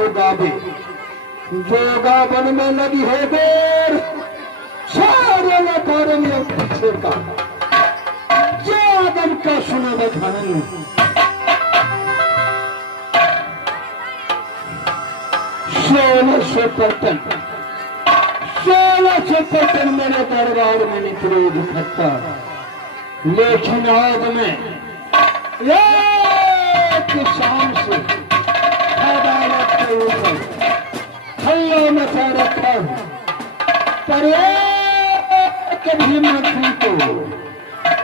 को गावे, जो गावन में लगी है देर, सारे लकार में पीछे का जो आदम का सुने बखान। 1655 मेरे दरबार में निकले इकट्ठा, लेकिन आज में एक शाम से अदालत के ऊपर हल्ला मचा रखा हूं, पर कभी मैं को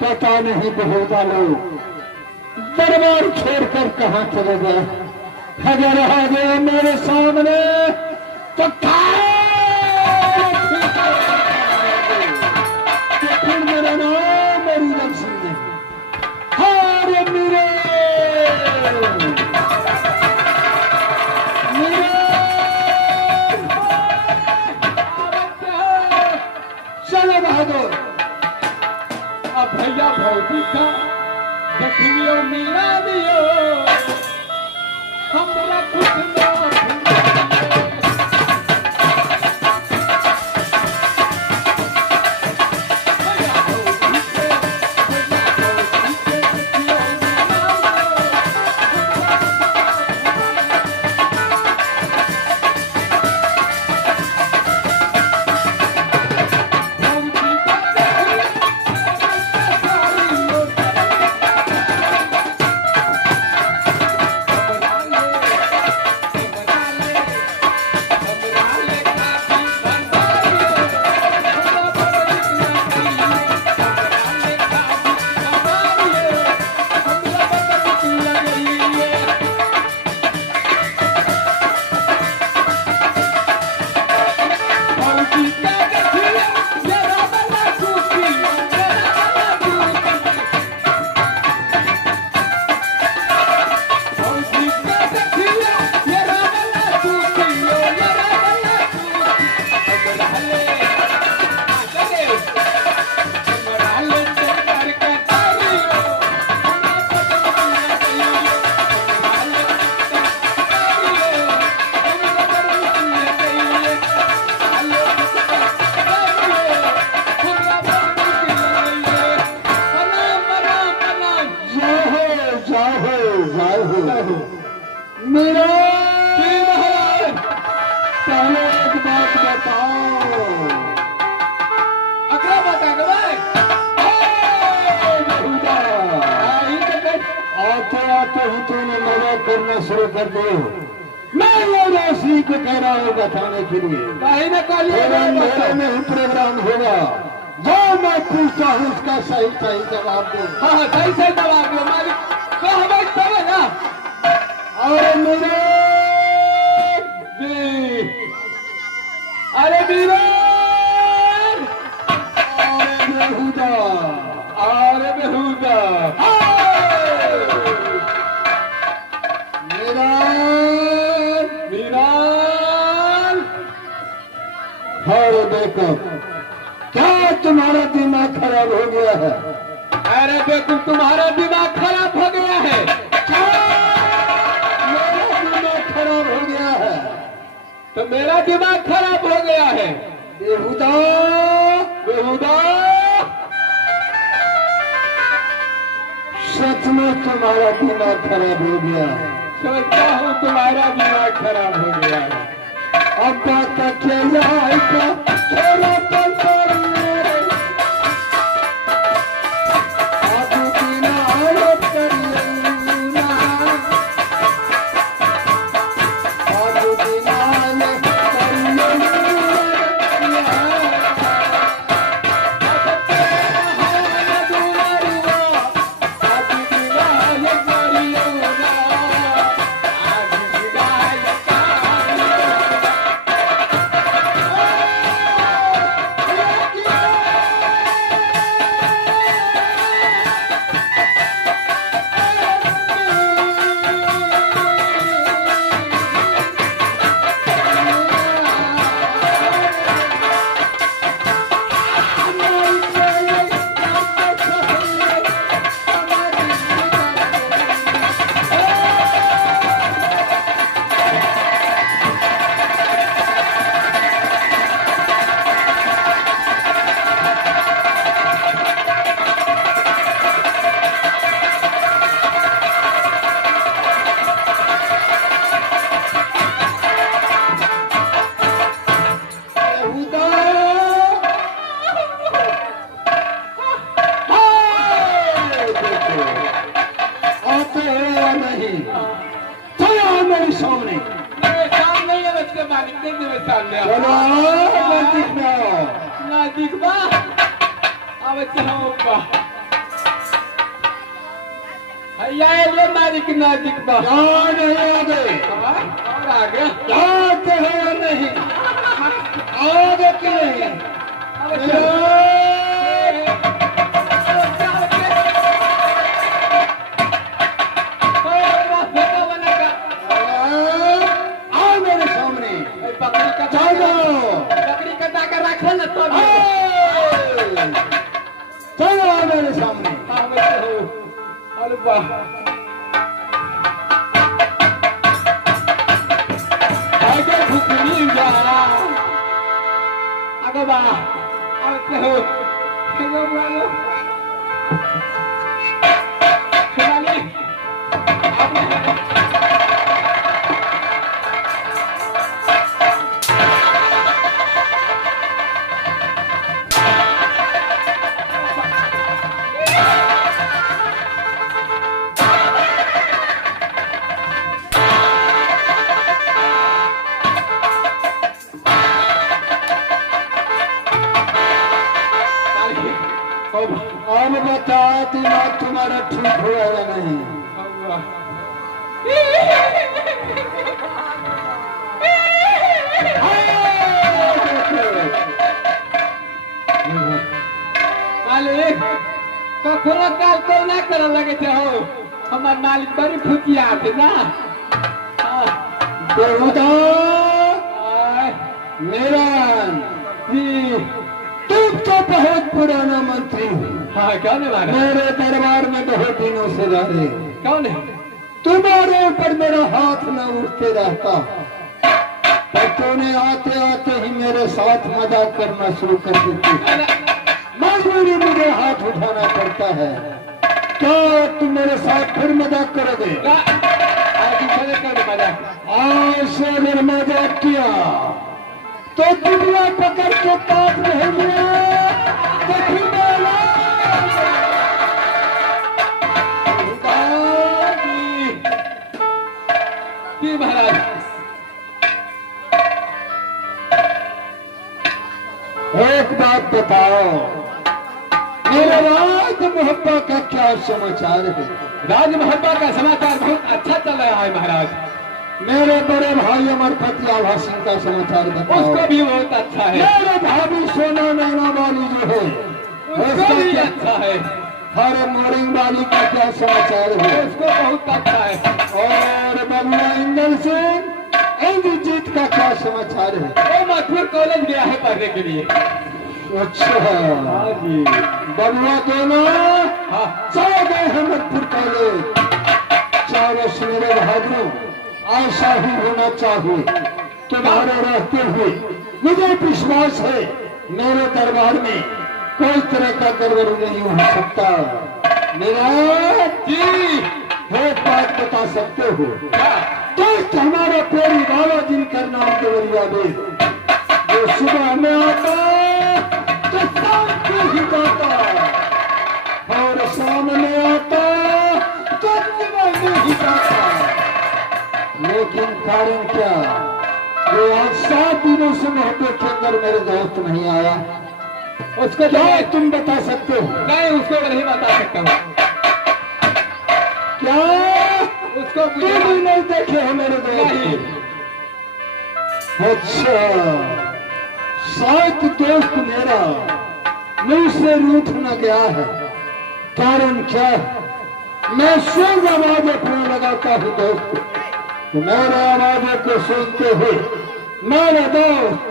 पता नहीं बहुता लोग दरबार छोड़कर कहां चले गए। अगर आ गया मेरे सामने तो फिर मेरा नाम मेरी लक्ष्मी ने हारे मेरे चलो बहादुर। अब भैया भौजी का देखियो मिला दियो, हमरा कुछ ना मेरा पहले एक बात बताओ। अगला बता दो भाई। आते आते ही तूने मजाक करना शुरू कर दो। मैं ये राशि को कह रहा हूँ बताने के लिए। मेरे में ही प्रोग्राम होगा, जो मैं पूछता हूँ उसका सही सही जवाब दो। हाँ सही सही जवाब दो मालिक, तो हमें सब ना। और मेरे अरे वीर, अरे बेहुदा मेरा अरे देखो, क्या तुम्हारा दिमाग खराब हो गया है? अरे देखो तुम्हारा दिमाग खराब हो गया है। खराब हो गया है तो मेरा दिमाग खराब हो गया है। बेहुदा बेहुदा, सचमुच तुम्हारा दिमाग खराब हो गया है। सोचता हूँ तुम्हारा दिमाग खराब हो गया है। अब तक खेला चालल्या चलो नजदीक में आओ। नजीक बा अब चाहो बा भैया ये नजीक नजीक बा क्या नहीं आगे और आगे जाते हो या नहीं आगे की नहीं आओ मेरे सामने बकरी का चलो बकरी कटा कर रखा ना तो चलो आओ मेरे सामने अरे वाह आगे भूखनी जा आगे बा आगे हो आगे वालो चली अब बता दिमाग तुम्हारा ठीक हुआ या नहीं मालिक कखनो काल तो ना कर लगे थे हो हमार मालिक बड़ी फुकिया थे ना बेहुदा आय, मेरा जी तुम तो बहुत पुराना मंत्री हो हाँ कौन है मारा मेरे दरबार में बहुत दिनों से रहे कौन है तुम्हारे ऊपर मेरा हाथ न उठते रहता पर तूने आते आते ही मेरे साथ मजाक करना शुरू कर देती मजबूरी मुझे हाथ उठाना पड़ता है क्या तुम मेरे साथ फिर मजाक करोगे आज से अगर मजाक किया तो दुनिया पकड़ के काट रहेंगे तो फिर बोला जी महाराज एक बात बताओ मेरे राज मोहब्बत का क्या समाचार है राज मोहब्बत का समाचार बहुत अच्छा चल रहा है महाराज मेरे बड़े भाई अमरपति आभा सिंह का समाचार बताओ उसको भी बहुत अच्छा है मेरे भाभी सोना नैना वाली जो है उसको भी अच्छा है हरे मोरिंग वाली का क्या समाचार है उसको बहुत अच्छा है और बबुआ इंदल सिंह इंद्रजीत का क्या समाचार है वो मथुर कॉलेज गया है पढ़ने के लिए अच्छा हाँ जी बबुआ दोनों हाँ चले गए हिम्मतपुर कॉलेज चावस मेरे बहादुरों ऐसा ही होना चाहिए तुम्हारे रहते हुए मुझे विश्वास है मेरे दरबार में कोई तरह का गड़बड़ी नहीं हो सकता मेरा जी एक बात बता सकते हो क्या दोस्त हमारा प्यारी बाबा जिनका नाम देवरिया वेद जो सुबह में आता तो शाम को ही जाता और शाम में आता तो सुबह में ही जाता लेकिन कारण क्या वो आज 7 दिनों से मोहब्बत के अंदर मेरे दोस्त नहीं आया उसको क्या तुम बता सकते हो नहीं उसको नहीं बता सकता हूँ क्या उसको तुम भी नहीं देखे हो मेरे दोस्त नहीं अच्छा शायद दोस्त मेरा मुझसे रूठ न गया है कारण क्या है मैं स्वर्ग आवाज अपने लगाता हूँ दोस्त तो मेरे आवाजों को सुनते हुए मेरा दोस्त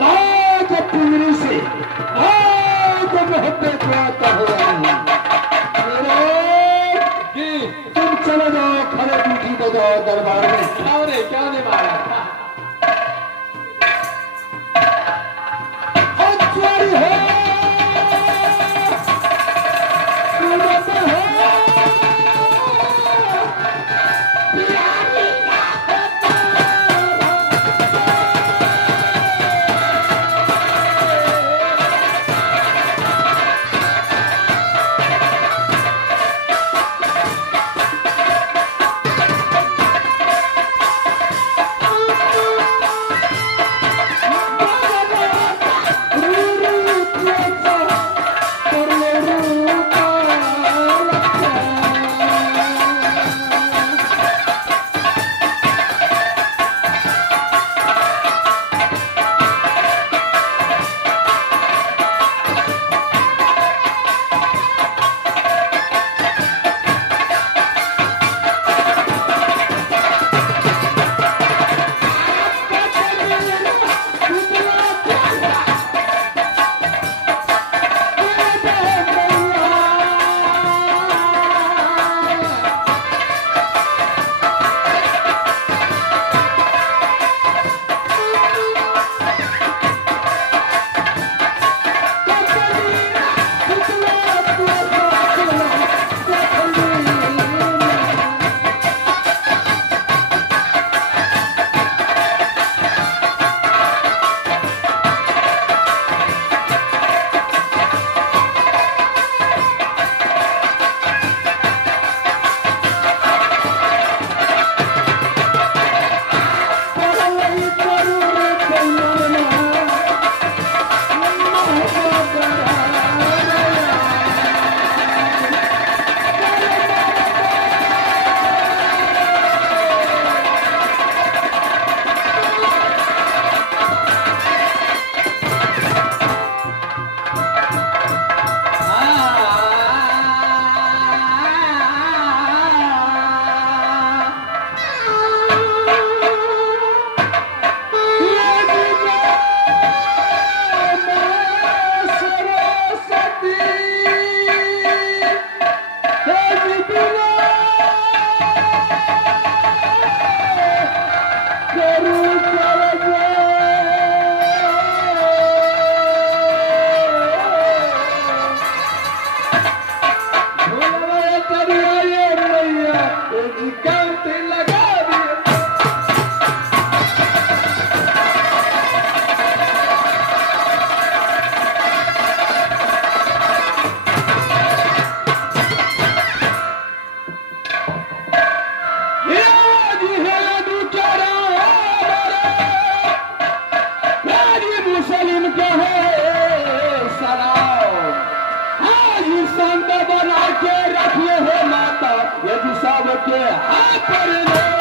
राज पिंगरी से राज मोहब्बत आता हुआ जी तुम चले जाओ खड़े ड्यूटी बजाओ दरबार में क्या नहीं मारा अच्छी है सूरत है हाथ पर